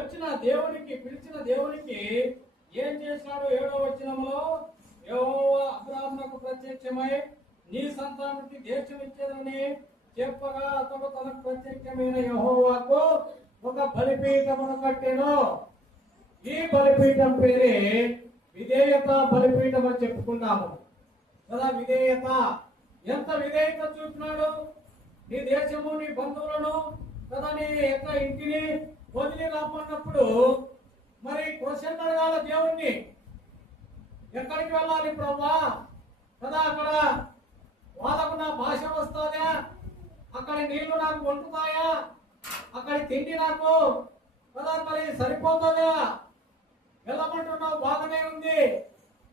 వచ్చిన దేవునికి, పిలిచిన దేవునికి ఏం చేశాడు? 7వ వచనంలో యెహోవా అబ్రాహామునకు ప్రత్యక్షమై నీ సంతానానికి దేశం ఇచ్చేదని చెప్పగా అతడు తనకు ప్రత్యక్షమైన యెహోవాకు ఒక బలిపీఠమును కట్టెను. ఈ బలిపీఠం పేరే విధేయత బలిపీఠం అని చెప్పుకున్నాము కదా. విధేయత, ఎంత విధేయత చూపినాడు? నీ దేశము, నీ బంధువులను కదా, నీ యొక్క ఇంటిని వదిలి రమ్మన్నప్పుడు మరి క్వశ్చన్ అడగాల దేవుణ్ణి. ఎక్కడికి వెళ్ళాలి ప్రభువా కదా? అక్కడ వాళ్ళకు నా భాష వస్తుందా? అక్కడ నీళ్లు నాకు వండుతాయా? అక్కడి తిండి నాకు కదా మరి సరిపోతుందా? వెళ్ళమంటున్నావు, బాగానే ఉంది,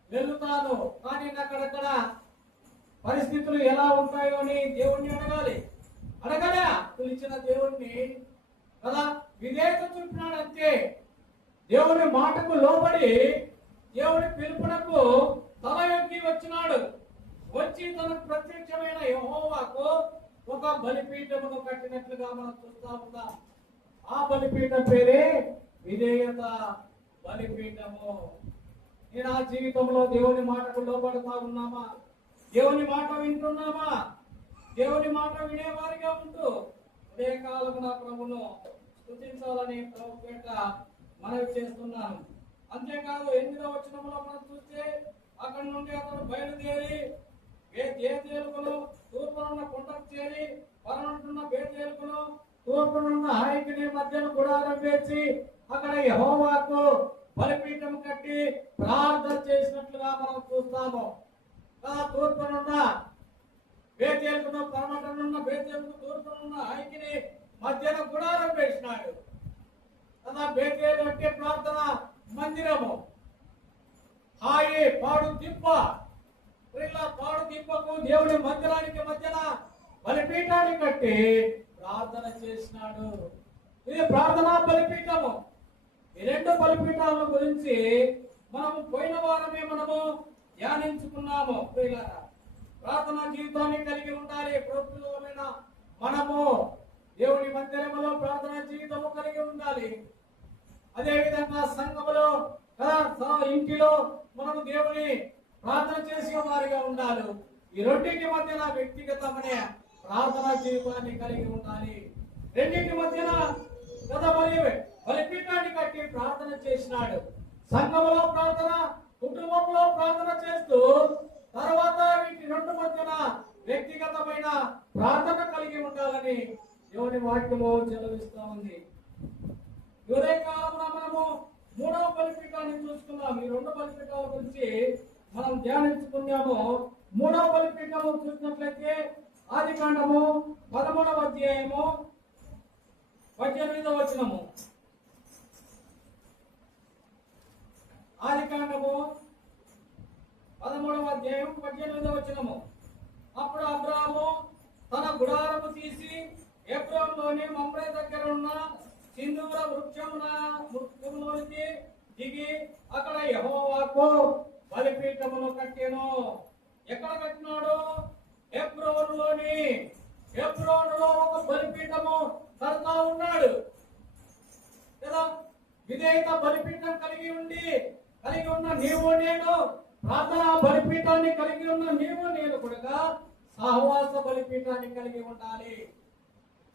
వెళ్తాను, కానీ అక్కడక్కడ పరిస్థితులు ఎలా ఉంటాయో అని దేవుణ్ణి అడగాలి. అడగలే పిలిచిన దేవుణ్ణి కదా. విధేయత చూపినాడు అంతే. దేవుని మాటకు లోబడి దేవుని పిలుపునకు తల ఎత్తి వచ్చినాడు. వచ్చి తనకు ప్రత్యక్షమైన యెహోవాకు ఒక బలిపీఠమును కట్టినట్లుగా మనం చూస్తా ఉన్నాం. ఆ బలిపీఠం పేరే విధేయత బలిపీఠము. నేను ఆ జీవితంలో దేవుని మాటకు లోబడుతా ఉన్నామా? దేవుని మాట వింటున్నామా? దేవుని మాట వినేవారిగా ఉంటూ ఉదయ కాలమున ప్రభును స్తుతించాలని ప్రభు పేట మనవి చేస్తున్నాను. అంతేకాదు 8వ వచనంలో మనం చూస్తే అక్కడి నుండి అతను బయలుదేరి బేతేలుకును తూర్పునున్న కొండకు చేరి పరనుంటున్న బేతేలుకును తూర్పునున్న హాయికిని మధ్యన గుడారం వేసి అక్కడ యెహోవాకు బలిపీఠం కట్టి ప్రార్థన చేసినట్లుగా మనం చూస్తాము. తూర్పునున్న బేతేలుకును పరమటనున్న బేతేలుకు తూర్పునున్న హాయికిని మధ్యన గుడారం వేసినాడు కదా. బేతేలు అంటే ప్రార్థన మందిరము. హాయి పాడు దిబ్బ, పాడు దిబ్బకు దేవుడి మందిరానికి మధ్యన బలిపీఠాన్ని కట్టి ప్రార్థన చేసినాడు. ఇది ప్రార్థనా బలిపీఠము. ఈ 2 బలిపీఠాల గురించి మనము పోయిన వారమే మనము ధ్యానించుకున్నాము. ప్రార్థనా జీవితాన్ని కలిగి ఉండాలి. ప్రభుత్వమైన మనము దేవుని మందిరములో ప్రార్థనా జీవితము కలిగి ఉండాలి. అదే విధంగా సంఘములో ఇంటిలో మనము దేవుని ప్రార్థన చేసే వారిగా ఉండాలి. ఈ రెండింటి మధ్యన వ్యక్తిగతమైన ప్రార్థనా జీవితాన్ని కలిగి ఉండాలి. రెండింటి మధ్యన బలిపీఠాన్ని కట్టి ప్రార్థన చేసినాడు. సంఘములో ప్రార్థన, కుటుంబంలో ప్రార్థన చేస్తూ తర్వాత వీటి 2 మధ్యన వ్యక్తిగతమైన ప్రార్థన కలిగి ఉండాలని దేవుని వాక్యము చెలవిస్తా ఉంది. ఉదయ కాలంలో మనము 3వ బలిపీఠాన్ని చూసుకున్నాం. ఈ 2 బలిపీఠాల గురించి మనం ధ్యానించుకున్నాము. 3వ బలిపీఠము చూసినట్లయితే ఆదికాండము 13వ అధ్యాయము 18వ వచనము. ఆదికాండము 13వ అధ్యాయం 18వ వచనము. అప్పుడు అబ్రాహాము తన గుడారము తీసి హెబ్రోనులోని మమ్రే దగ్గర ఉన్న సింధూర వృక్షములోనికి దిగి అక్కడ యెహోవాకు బలిపీఠమును కట్టెను. ఎక్కడ కట్టినాడు? హెబ్రోనులో ఒక బలిపీఠము కడతా ఉన్నాడు కదా. విధేయత బలిపీఠం కలిగి ఉన్న నీవు నేను, ప్రార్థనా బలిపీఠాన్ని కలిగి ఉన్న నీవు నేను కూడా సహవాస బలిపీఠాన్ని కలిగి ఉండాలి.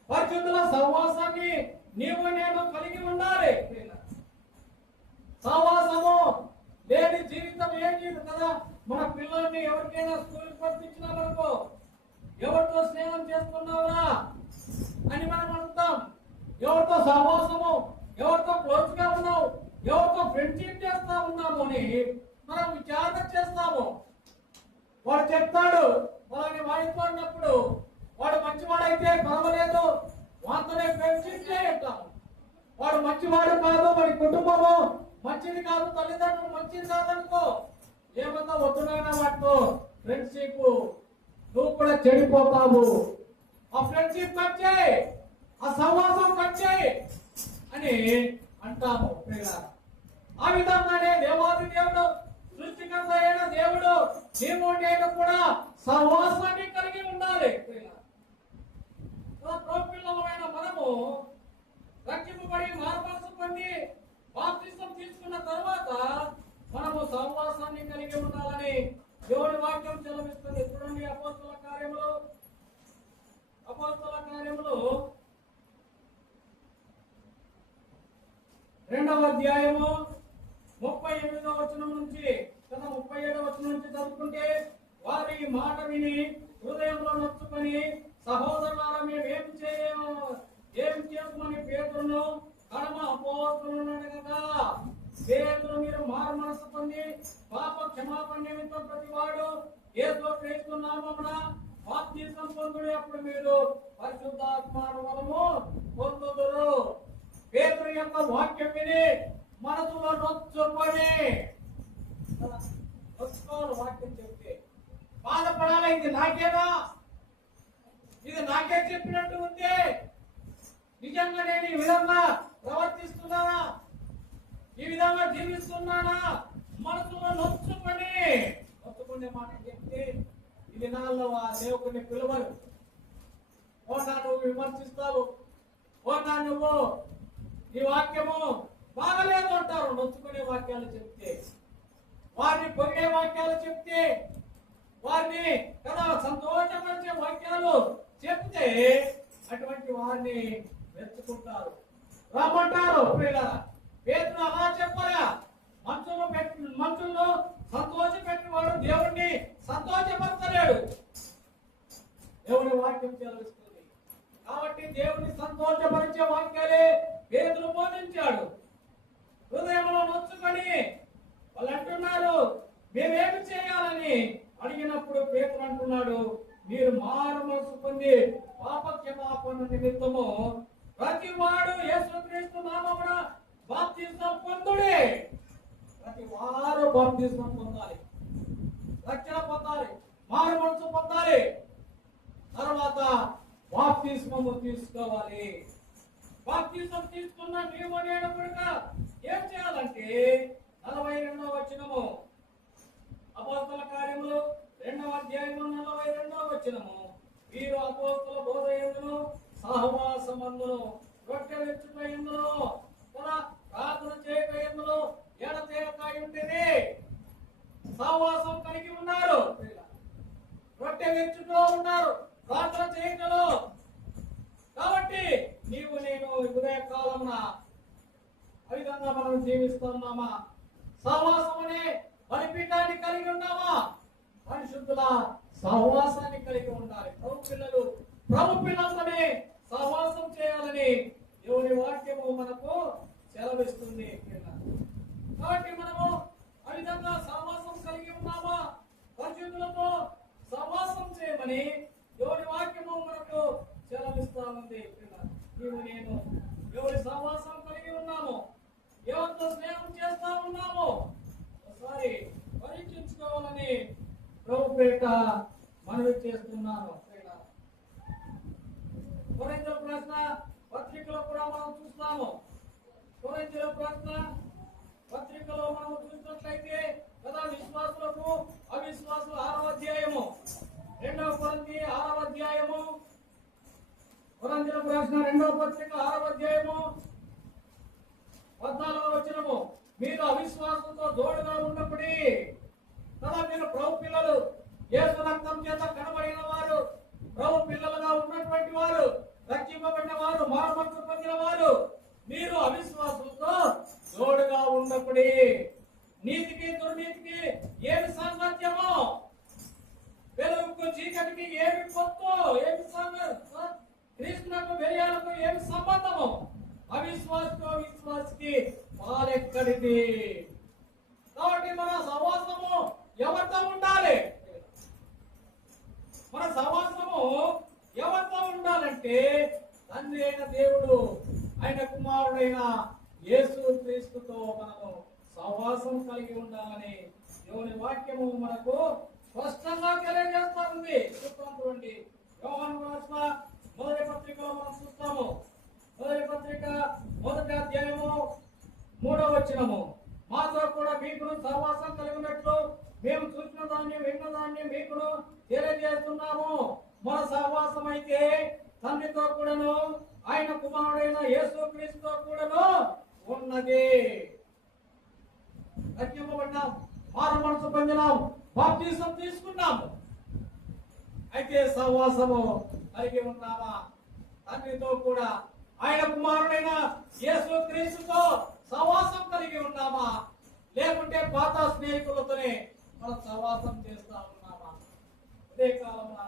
పరిశుద్ధుల సహవాసాన్ని నీవు నేను కలిగి ఉండాలి. సహవాసము లేని జీవితం ఏం జీవితం కదా. మన పిల్లల్ని ఎవరికైనా స్కూల్కి పంపించినామనుకో, ఎవరితో స్నేహం చేస్తున్నావురా అని మనం అంటాం. ఎవరితో సహవాసము, ఎవరితో క్లోజ్ గా ఉన్నావు, ఎవరితో ఫ్రెండ్షిప్ చేస్తా ఉన్నాము అని మనం విచారణ చేస్తాము. వాడు చెప్తాడు, వాళ్ళని వాడిపోయినప్పుడు వాడు మంచివాడైతే పర్వాలేదు, వాటినే ఫ్రెండ్షిప్ చేస్తాము. వాడు మంచివాడు కాదు, వాడి కుటుంబము మంచిది కాదు, తల్లిదండ్రులు మంచిది కాదనుకో, ఏమన్నా వద్దునైనా వాటితో ఫ్రెండ్షిప్, నువ్వు కూడా చెడిపోతావు. ఆ ఫ్రెండ్షిప్ కట్ చేయి, ఆ సహవాసం కట్ చేయి అని అంటాము. ఆ విధంగానే దేవాది దేవుడు, సృష్టికర్త అయిన దేవుడు నీవు నేను కూడా సహవాసాన్ని కలిగి ఉండాలి. పిల్లలమైన మనము రక్షింపబడి మార్మనసు పొంది 2వ అధ్యాయము 38వ వచనం నుంచి 37వ వచనం నుంచి చదువుకుంటే, వారి మాట విని హృదయంలో నొచ్చుకొని, సహోదరులారా మేము ఏం చేసుమని పేతురును కడమ అపోస్తులను అడగగా, పేతురు మీరు మారు మనసు పొంది పాప క్షమాపణ నిమిత్తం ప్రతివాడు యేసు క్రీస్తు నామమున బాప్తిసం పొందుడి, అప్పుడు మీరు పరిశుద్ధాత్మను పొందుదురు. పేతురు యొక్క వాక్యం విని మనసులో నొచ్చుకొని, వాక్యం చెప్తే బాధపడాలి. ఇది నాకేనా, ఇది నాకే చెప్పినట్టు ఉంది, నిజంగా నేను ఈ విధంగా ప్రవర్తిస్తున్నానా, ఈ విధంగా జీవిస్తున్నానా, మనసులో నొచ్చుకునే మాట చెప్తే ఈ దినాల్లో ఆ సేవకుని పిలువరు. ఓటా నువ్వు విమర్శిస్తావు, ఓటా నువ్వు ఈ వాక్యము బాగలేదు అంటారు. నొచ్చుకునే వాక్యాలు చెప్తే, వారిని పొగిడే వాక్యాలు చెప్తే, వారిని కదా సంతోషపరిచే వాక్యాలు చెప్తే అటువంటి వారిని మెచ్చుకుంటారు, రమ్మంటారు. పేతురు అలా చెప్పరా, మనుషుల్లో సంతోష పెట్టినవాడు దేవుడిని సంతోషపరచలేడు. దేవుడి వాక్యం చెల్లిస్తుంది కాబట్టి దేవుడిని సంతోషపరిచే వాక్యాలే పేతురు బోధించాడు. హృదయంలో నొచ్చుకొని వాళ్ళు అంటున్నారు, మేమేమి చేయాలని అడిగినప్పుడు పేతురు అంటున్నాడు, మీరు మారు మనసు పొంది పాప క్షమాపణ నిమిత్తము ప్రతి వాడు యేసుక్రీస్తు నామమున బాప్తిసం పొందుడి. ప్రతి వారు బాప్తిసం పొందాలి, రక్షణ పొందాలి, మారు మనసు పొందాలి, తర్వాత బాప్తిస్మము తీసుకోవాలి. బాప్తిసం తీసుకున్న నీవు నేను కూడా ఏం చేయాలంటే 42వ వచనము, అపోస్తల కార్యములు 2వ అధ్యాయము 42వ వచనము, వీరు అపోస్తల బోధ యందును సహవాసమందును రొట్టె విరుచుట యందును ప్రార్థన చేయక యందును ఎడతెగక ఉంటేనే సహవాసం కలిగి ఉన్నారు. రొట్టె విరుచుటలో ఉన్నారు, ప్రార్థన చేయటలో. కాబట్టి నీవు నేను ఉదయ కాలమున ఆ విధంగా మనం జీవిస్తున్నామా? సహవాసం అనే బలిపీఠాన్ని కలిగి ఉన్నామా? పరిశుద్ధుల సహవాసాన్ని కలిగి ఉండాలి. ప్రభు పిల్లలతోనే సహవాసం చేయాలని దేవుని వాక్యము మనకు సెలవిస్తుంది. కాబట్టి మనము ఆ విధంగా సహవాసం కలిగి ఉన్నామా? పరిశుద్ధులతో సహవాసం చేయమని దేవుని వాక్యము మనకు సెలవిస్తా ఉంది. నీవు నేను ఎవరి సహవాసం కలిగి ఉన్నాము, ఎవరితో స్నేహం చేస్తా ఉన్నాము, ఒకసారి పరీక్షించుకోవాలని ప్రభు పేట మనవి చేస్తున్నాను. కొరింథీయుల ప్రశ్న పత్రికలో కూడా మనం చూస్తాము. కొరింథీయుల ప్రశ్న పత్రికలో మనం చూసినట్లయితే కదా, విశ్వాసులకు అవిశ్వాసులు 6వ అధ్యాయము, 2వ కొరింథీ 6వ అధ్యాయము, కొరింథీయుల ప్రశ్న 2వ పత్రిక 6వ అధ్యాయము 14వ వచనము, మీరు అవిశ్వాసంతో జోడుగా ఉన్నప్పుడే కదా మీరు ప్రభు పిల్లలు, యేసు రక్తం చేత కనబడిన వారు, ప్రభు పిల్లలుగా ఉన్నటువంటి వారు, రక్షింపబడిన వారు, మారుమనసు పొందిన వారు, మీరు అవిశ్వాసంతో జోడుగా ఉన్నప్పుడే నీతికి దుర్నీతికి ఏమి సాంగత్యమో, వెలుగుకు చీకటికి ఏమి పొత్తు, ఏమి క్రీస్తునకు బెలియాలకు ఏమి సంబంధము, అవిశ్వాసతో విశ్వాసకి పాలెక్కడిది. కాబట్టి మన సహవాసము ఎవరితో ఉండాలి? మన సహవాసము ఎవరితో ఉండాలంటే తండ్రి అయిన దేవుడు, ఆయన కుమారుడైన యేసు క్రీస్తుతో మనము సహవాసం కలిగి ఉండాలని దేవుని వాక్యము మనకు స్పష్టంగా తెలియజేస్తా ఉంది. చూస్తాం చూడండి, యోహాను రాసిన మొదటి పత్రికలో మనం చూస్తాము. మొదటి పత్రిక 1వ అధ్యాయము 3వ వచనము, మాతో కూడా మీకును సహవాసం కలిగినట్లు మేము చూసిన దాన్ని విన్న దాన్ని మీకును తెలియజేస్తున్నాము. మన సహవాసం అయితే తండ్రితో కూడాను ఆయన కుమారుడైన యేసు క్రీస్తుతో కూడాను ఉన్నది. రక్షింపబడ్డాం, మారు మనసు పొందినాం, బాప్తిసం తీసుకున్నాము. అయితే సహవాసము కలిగి ఉన్నామా? తండ్రితో కూడా ఆయన కుమారుడైన యేసు క్రీస్తుతో సహవాసం కలిగి ఉన్నామా, లేకుంటే పాత స్నేహితులతోనే మనం సహవాసం చేస్తా ఉన్నామా? అదే కాలంలో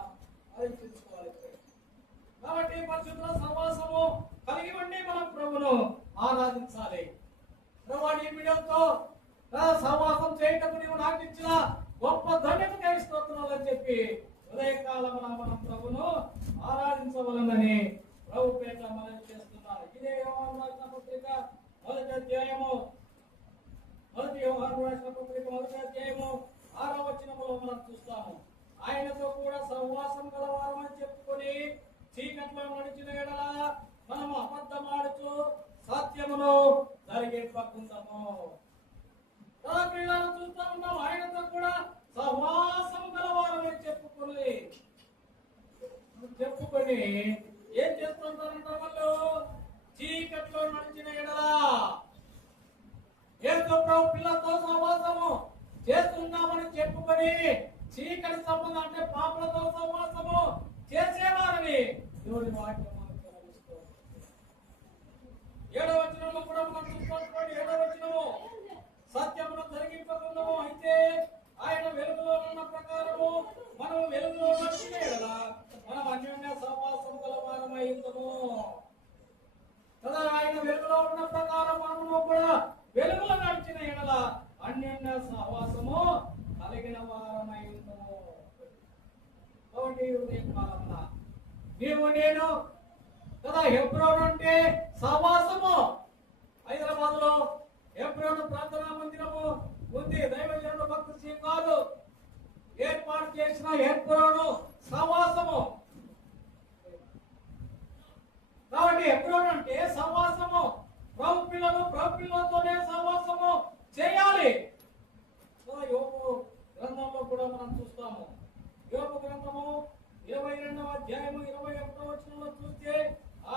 ఆలోచించుకోవాలి. కాబట్టి పరిశుద్ధ సహవాసము కలిగి ఉండి మనం ప్రభును ఆరాధించాలి. ప్రభు నీ బిడ్డలతో సహవాసం చేయటం నీవు నాకు ఇచ్చిన గొప్ప ధన్యతకై స్తోత్రాలని చెప్పి ఉదయకాలమున మనం ప్రభును ఆరాధించవలనని ప్రభు పేట మనం చేస్తున్నారు. ఇదే యోహాను రాసిన పత్రిక మొదటి అధ్యాయము 6వ వచనములో మనం చూస్తాము. ఆయనతో కూడా సహవాసం గలవారం అని చెప్పుకొని చీకట్లో నడిచిన ఎడల మనము అబద్ధమాడుచు సత్యమును జరిగింపకుందాము. పిల్లలు చూస్తా ఉన్నాం. ఆయనతో కూడా సహవాసం గలవారం అని చెప్పుకొని ఏం చేస్తుంటారంట వాళ్ళు? చీకట్లో నడిచిన ఎడల యేసు ప్రభు పిల్లలతో సహవాసము చేస్తున్నామని చెప్పుకొని చీకటి సంబంధం అంటే పాపలతో సహవాసము చేసేవారని దేవుని వాక్యం మనకు తెలుస్తుంది. 7వ వచనంలో కూడా మనం చూసుకోవాలి. 7వ వచనము సత్యమును జరిగింపకుందాము. అయితే ఆయన వెలుగులో ఉన్న ప్రకారము మనం వెలుగులో నడిచిన ఎడల మనం అన్యోన్య సహవాసం గలవారమై ఉందుము కదా. ఆయన వెలుగులో ఉన్న ప్రకారం మనము కూడా వెలుగులో నడిచిన ఎడల అన్యోన్య సహవాసము కలిగిన వారమై ఉందుము. కాబట్టి ఉదయం కాలంలో నీవు నేను కదా హెబ్రోను అంటే సహవాసము. హైదరాబాద్ లో హెబ్రోను ప్రార్థనా మందిరము ఉంది. దైవజనుడు భక్తి శ్రీకాలు ఏర్పాటు చేసిన హెబ్రోను సహవాసము. కాబట్టి హెబ్రోను అంటే సహవాసము. ప్రభు పిల్లలతోనే సహవాసము చేయాలి. యోబు గ్రంథంలో కూడా మనం చూస్తాము. యోబు గ్రంథము 22వ అధ్యాయము 21వ వచనంలో చూస్తే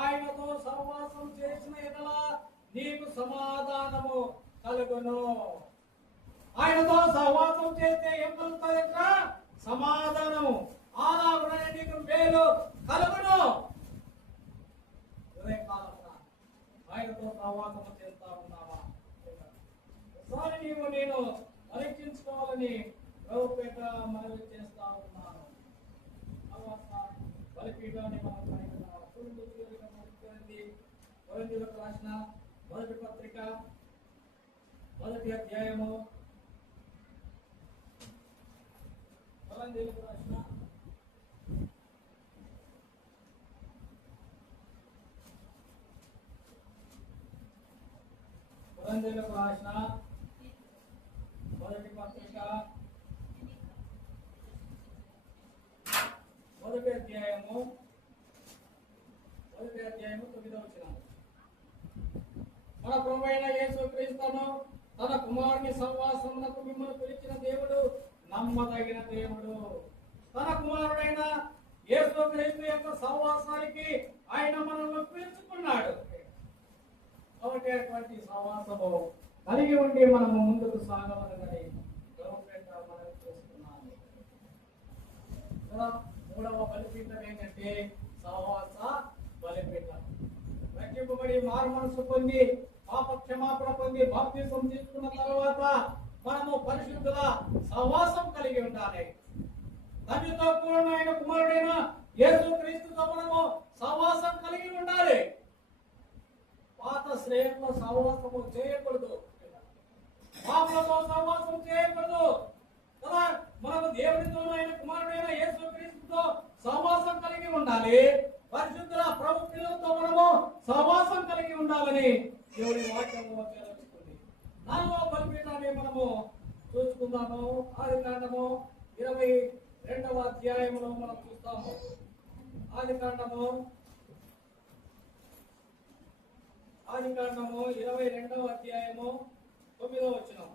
ఆయనతో సహవాసం చేసిన ఎడల నీకు సమాధానము కలుగును. ఆయనతో సహవాసం చేస్తే ఏం కలుగుతుందంట? సమాధానము. అలాగే నీకు మేలు కలుగును. ఆయనతో సహవాసం చేస్తా ఉన్నావా? ఒకసారి నీవు నేను పరీక్షించుకోవాలని ప్రభుపేట మనవి చేస్తా ఉన్నాను. బలిపీఠాన్ని మనం కొరింథీయులకు రాసిన మొదటి పత్రిక 1వ అధ్యాయము కొరింథీయులకు రాసిన 1వ పత్రిక 1వ అధ్యాయము 9వ వచనం. మన ప్రభువైన యేసుక్రీస్తును తన కుమారుని సహవాసమునకు మిమ్మల్ని పిలిచిన దేవుడు నమ్మదగిన దేవుడు. తన కుమారుడైన యేసుక్రీస్తు యొక్క సహవాసానికి ఆయన మనల్ని పిలుచుకున్నాడు. కాబట్టి అటువంటి సహవాసము కలిగి ఉండి మనము ముందుకు సాగవలనని మనం చూస్తున్నాము. 3వ బలిపీఠం ఏంటంటే సహవాస బలిపీఠం. రక్షింపబడి మారు మనసు పొంది పాప క్షమాపణ పొంది బాప్తిసం తీసుకున్న తర్వాత మనము పరిశుద్ధుల సహవాసం కలిగి ఉండాలి. తండ్రితో కూడిన ఆయన కుమారుడైన యేసుక్రీస్తుతో మనము సహవాసం కలిగి ఉండాలి. పాత శ్రేయంలో సహవాసము చేయకూడదు. పాపలతో సహవాసం చేయకూడదు కదా. మనకు దేవుడితో ఆయన కుమారుడైన యేసుక్రీస్తుతో సహవాసం కలిగి ఉండాలి. పరిశుద్ధుల ప్రభు పిల్లలతో మనము సహవాసం కలిగి ఉండాలని దేవుడి వాక్యము తెలుస్తుంది. 4వ బలిపీఠాన్ని మనము చూసుకుందాము. ఆదికాండము 22వ అధ్యాయంలో మనం చూస్తాము. ఆదికాండము 22వ అధ్యాయము 9వ వచనం.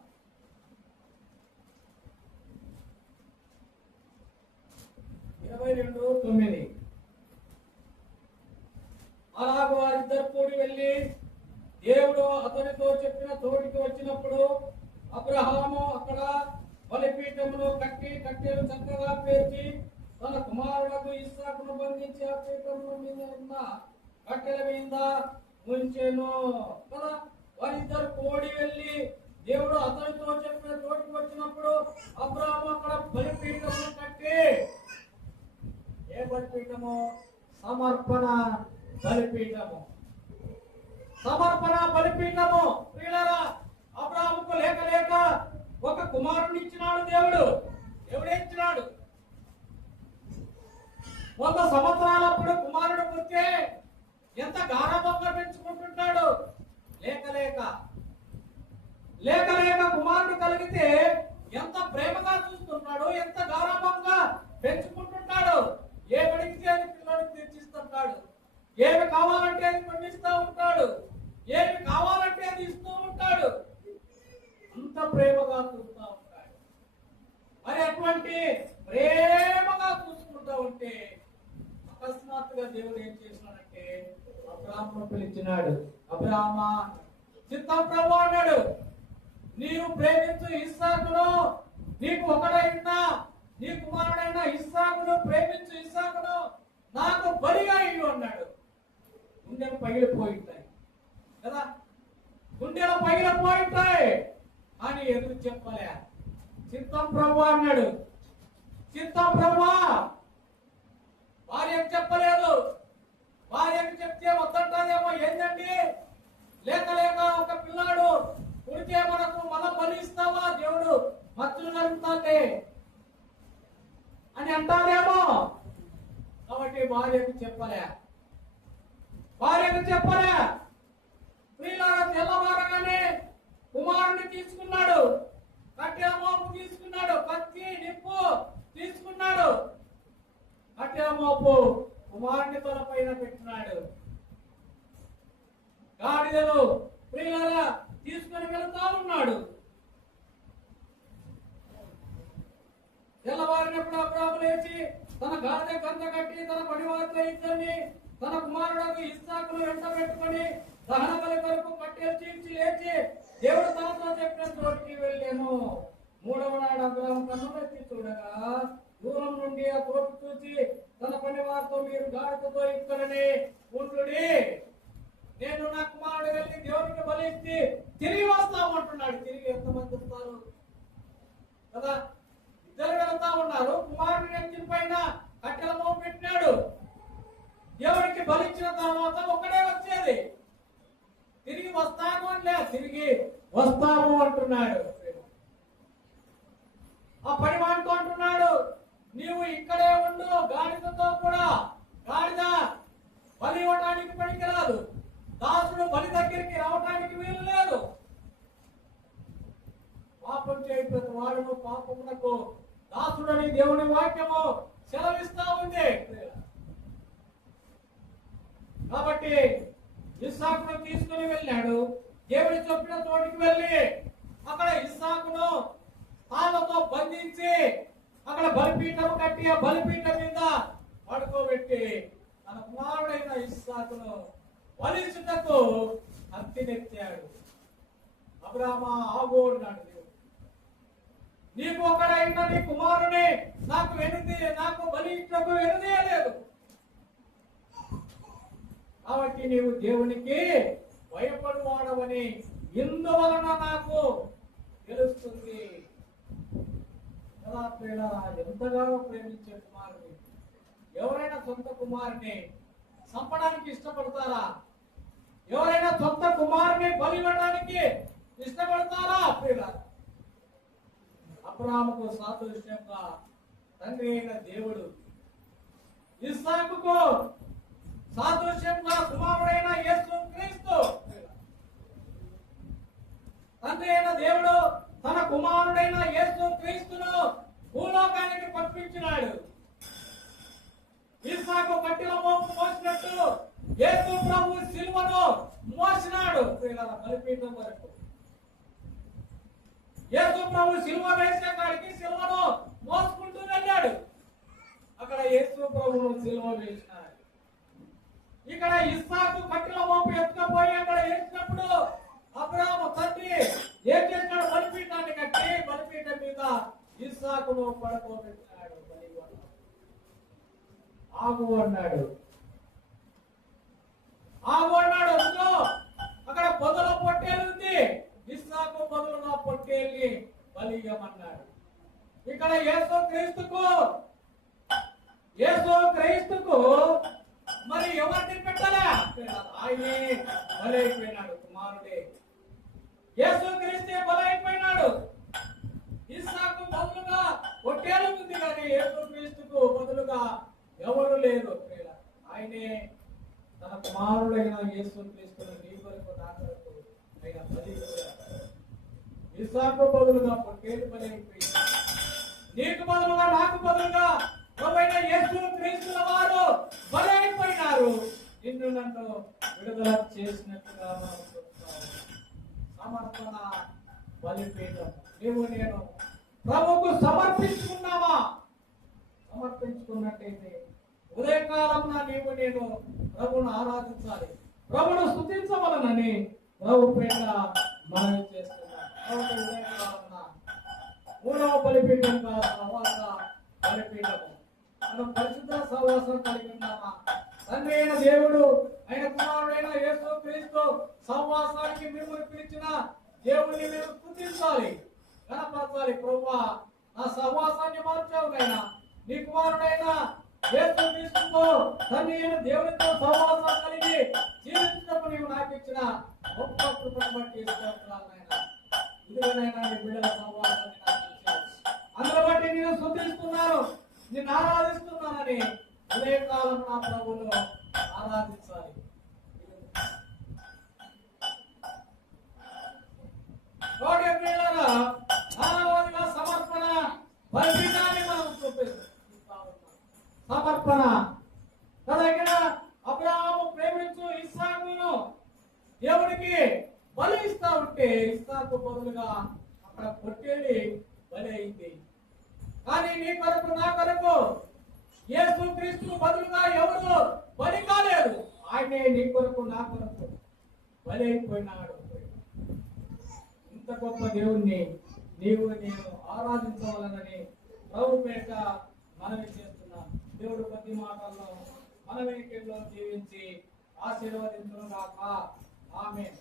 అలాగూ వారిద్దరు కూడి వెళ్ళి దేవుడు అతనితో చెప్పిన తోటికి వచ్చినప్పుడు అబ్రహాము అక్కడ బలిపీఠమును కట్టి కట్టెలు చక్కగా పేర్చి తన కుమారులకు ఇస్సాకును బంధించి ఆ పీఠముల మీద ఉన్న కట్టెల మీద ఉంచెను కదా. వారిద్దరు కోడి వెళ్ళి దేవుడు అతనితో చెప్పిన చోటుకు వచ్చినప్పుడు అబ్రాహాము అక్కడ బలిపీఠము కట్టి, ఏ బలిపీఠము? సమర్పణ బలిపీఠము. సమర్పణ బలిపీఠము. ప్రియులారా, అబ్రాహాముకు లేక లేక ఒక కుమారుని ఇచ్చినాడు దేవుడు. దేవుడే ఇచ్చినాడు. 100 సంవత్సరాలప్పుడు కుమారుడు పుట్టే ఎంత గారాబంగా పెంచుకుంటుంటాడు. లేక లేక లేక లేక కుమారుడు కలిగితే ఎంత ప్రేమగా చూస్తున్నాడు, ఎంత గారాబంగా పెంచుకుంటుంటాడు. ఏమడిగితే అది పిల్లడికి తెచ్చిస్తుంటాడు. ఏమి కావాలంటే అది పండిస్తూ ఉంటాడు. ఏమి కావాలంటే అది ఇస్తూ ఉంటాడు. అంత ప్రేమగా చూస్తూ ఉంటాడు. మరి అటువంటి ప్రేమగా చూసుకుంటూ ఉంటే అకస్మాత్తుగా దేవుడు ఏం చేసినాడంటే అబ్రాహామును పిలిచినాడు. అబ్రాహామా, చిత్తం ప్రభు అన్నాడు. నీవు ప్రేమించు ఇస్సాకును, నీకు ఒకడైన నీ కుమారుడైన ఇస్సాకును ప్రేమించు ఇస్సాకును నాకు బలిగా ఇల్లు అన్నాడు. గుండెలు పగిలిపోయింటాయి కదా, గుండెలు పగిలిపోయింటాయి అని ఎదురు చెప్పలే. చిత్తం ప్రభు అన్నాడు. చిత్తం ప్రభు భార్యకు చెప్పలేదు. భార్యకు చెప్తే వద్దంటాదేమో. ఏంటండి, లేక లేక ఒక పిల్లాడు పుడితే మనకు మనం బలిస్తావా, దేవుడు మత్తులు నడుపుతాడే అని అంటారేమో. కాబట్టి భార్యకు చెప్పలే. ప్రియులారా, తెల్లవారగానే కుమారుడిని తీసుకున్నాడు. కట్టెల మోపు తీసుకున్నాడు. కత్తి, నిప్పు తీసుకున్నాడు. కట్టెల మోపు కుమారుని తలపైన పెట్టినాడు. గాడిదలు ప్రియులారా తీసుకుని వెళుతా ఉన్నాడు. తెల్లవారినప్పుడు అబ్రాహాము లేచి తన గాడిద కంద కట్టి తన పనివారితో ఇద్దరిని తన కుమారుడు ఇస్సాకును వెంట పెట్టుకుని దహన బలి కొరకు కట్టెలు చీల్చి లేచి దేవుడు తనతో చెప్పిన చోటికి వెళ్ళాను. 3వ నాడు అబ్రాహాము కన్నులెత్తి చూడగా దూరం నుండి ఆ చోటు చూసి తన పనివారితో, మీరు గాడిదతో ఇక్కడనే ఉంటుడి, నేను నా కుమారుడు వెళ్ళి దేవునికి బలిస్తే తిరిగి వస్తామంటున్నాడు. తిరిగి ఎంతమంది వస్తారు కదా? ఇద్దరు వెళ్తా ఉన్నారు. కుమారుడు ఎత్తిన పైన కట్టెల మోపు పెట్టినాడు. దేవుడికి బలిచ్చిన తర్వాత ఒక్కడే వచ్చేది. తిరిగి వస్తాను అని లేదు, తిరిగి వస్తాము అంటున్నాడు. ఆ పనివాడితో అంటున్నాడు, నీవు ఇక్కడే ఉండు, గాడిదతో కూడా. గాడిద బలి ఇవ్వడానికి పనికిరాదు. దాసుడు బలి దగ్గరికి రావడానికి వీలు లేదు. పాపం చేయ ప్రతి వాడును పాపమునకు దాసుడని దేవుని వాక్యము సెలవిస్తా ఉంది. కాబట్టి ఇస్సాకును తీసుకుని వెళ్ళాడు. దేవుడి చెప్పిన చోటికి వెళ్ళి అక్కడ ఇస్సాకును తాళ్ళతో బంధించి అక్కడ బలిపీఠం కట్టి ఆ బలిపీఠం మీద పడుకోబెట్టి తన కుమారుడైన ఇస్సాకును బలిచుటకు హత్తినెత్తాడు. అబ్రాహామా, ఆగు అన్నాడు దేవుడు. నీకు ఒకడైన నీ కుమారుని నాకు బలిచుటకు వెనుదీయలేదు. కాబట్టి నీవు దేవునికి భయపడువాడవని ఇందువలన నాకు తెలుస్తుంది. ఎంతగానో ప్రేమించే కుమారుని, ఎవరైనా సొంత కుమారుని చంపడానికి ఇష్టపడతారా? ఎవరైనా సొంత కుమారుని బలి ఇవ్వడానికి ఇష్టపడతారా? అబ్రాహాముకు సాదృశ్యంగా తండ్రి అయిన దేవుడు, ఇస్సాకుకు సాదృశ్యంగా కుమారుడైన యేసు క్రీస్తు. తండ్రి అయిన దేవుడు తన కుమారుడైన యేసు క్రీస్తును భూలోకానికి పంపించినాడు. ఇస్సాకు కట్టెల మోపు మోసినట్టు యేసు ప్రభు సిలువను మోసినాడు. బలిపీఠం వరకు యేసు ప్రభు సిలువ వేసే కాడికి సిలువను మోసుకుంటూ వెళ్ళాడు. అక్కడ యేసు ప్రభువును సిలువ వేసినాడు. ఇక్కడ ఇస్సాకు కట్టెల మోపు ఎత్తుకపోయి అక్కడ వేసినప్పుడు అబ్రాహాము తండ్రి ఏం చేసినాడు? బలిపీఠాన్ని కట్టి బలిపీఠం మీద ఇస్సాకును పడుకోబెట్టినాడు. ఆగు అన్నాడు. అదిగో అక్కడ పొదల పొట్టేలు యేసు క్రీస్తుకు మరి ఎవరిని పెట్టాలా? ఆయనే బలైపోయినాడు, కుమారుడే. యేసు క్రీస్తే బలైపోయినాడు. ఇస్సాకు బదులుగా ఒట్టేలు ఉంది, కానీ యేసు క్రీస్తుకు బదులుగా ఎవరు లేరు. ఆయనే తన కుమారుడైన యేసు క్రీస్తును నీ కొరకు నా కొరకు ఆయన బలిపోయాడు. ఇస్సాకు బదులుగా పొట్టేలు బలైపోయింది. నీకు బదులుగా నాకు బదులుగా ప్రభువైన యేసు క్రీస్తుల వారు బలైపోయినారు. నిన్ను నన్ను విడుదల చేసినట్టుగా మనం చూస్తాం. సమర్పణ బలిపీఠం. నీవు నేను ప్రభువుకు సమర్పించుకున్నావా? సమర్పించుకున్నట్టయితే ఉదయకాలంలో నీవు నేను ప్రభువును ఆరాధించాలి, ప్రభువును స్తుతించవలనని ప్రభు పేట మనవి చేస్తున్నాం. కాబట్టి ఉదయకాలంలో మూడవ బలిపీఠంగా సహవాస బలిపీఠము. మనం పరిశుద్ధ సహవాసం కలిగి ఉన్నామా? తండ్రి అయిన దేవుడు, ఆయన కుమారుడైన యేసు క్రీస్తు సహవాసానికి మిమ్మల్ని పిలిచిన దేవుని మీరు స్తుతించాలి, కనపరచాలి. ప్రభువా, నా సహవాసాన్ని మార్చావు నాయనా. నీ కుమారుడైన యేసు క్రీస్తుతో తండ్రి అయిన దేవునితో సహవాసం కలిగి జీవించినప్పుడు నీవు నాకు ఇచ్చిన గొప్ప కృపను బట్టి స్తోత్రాలు నాయనా. ఇదిగోనైనా నీ బిడ్డల సహవాసాన్ని నాకు ఇచ్చావు. అందులో బట్టి నేను స్తుతిస్తున్నాను, నిన్ను ఆరాధిస్తున్నానని ఉదయకాలం నా ప్రభువును ఆరాధించాలి. సమర్పణ బలిపీఠాన్ని మనం సమర్పణ దగ్గర అబ్రాహాము ప్రేమించు ఇస్సాకును దేవుడికి బలి ఇస్తా ఉంటే ఇస్సాకు బదులుగా అక్కడ పొట్టేలి బలి అయింది. కానీ నీ కొరకు నా కొరకు యేసు క్రీస్తు బదులుగా ఎవరు బలి కాలేదు. ఆయనే నీ కొరకు నా కొరకు బలి అయిపోయినాడు. ఇంత గొప్ప దేవుణ్ణి నీవు నేను ఆరాధించవాలని ప్రభు పేట మనవి చేస్తున్నాం. దేవుడు కొద్ది మాటల్లో మన వెనుకల్లో జీవించి ఆశీర్వదించును గాక. ఆమేన్.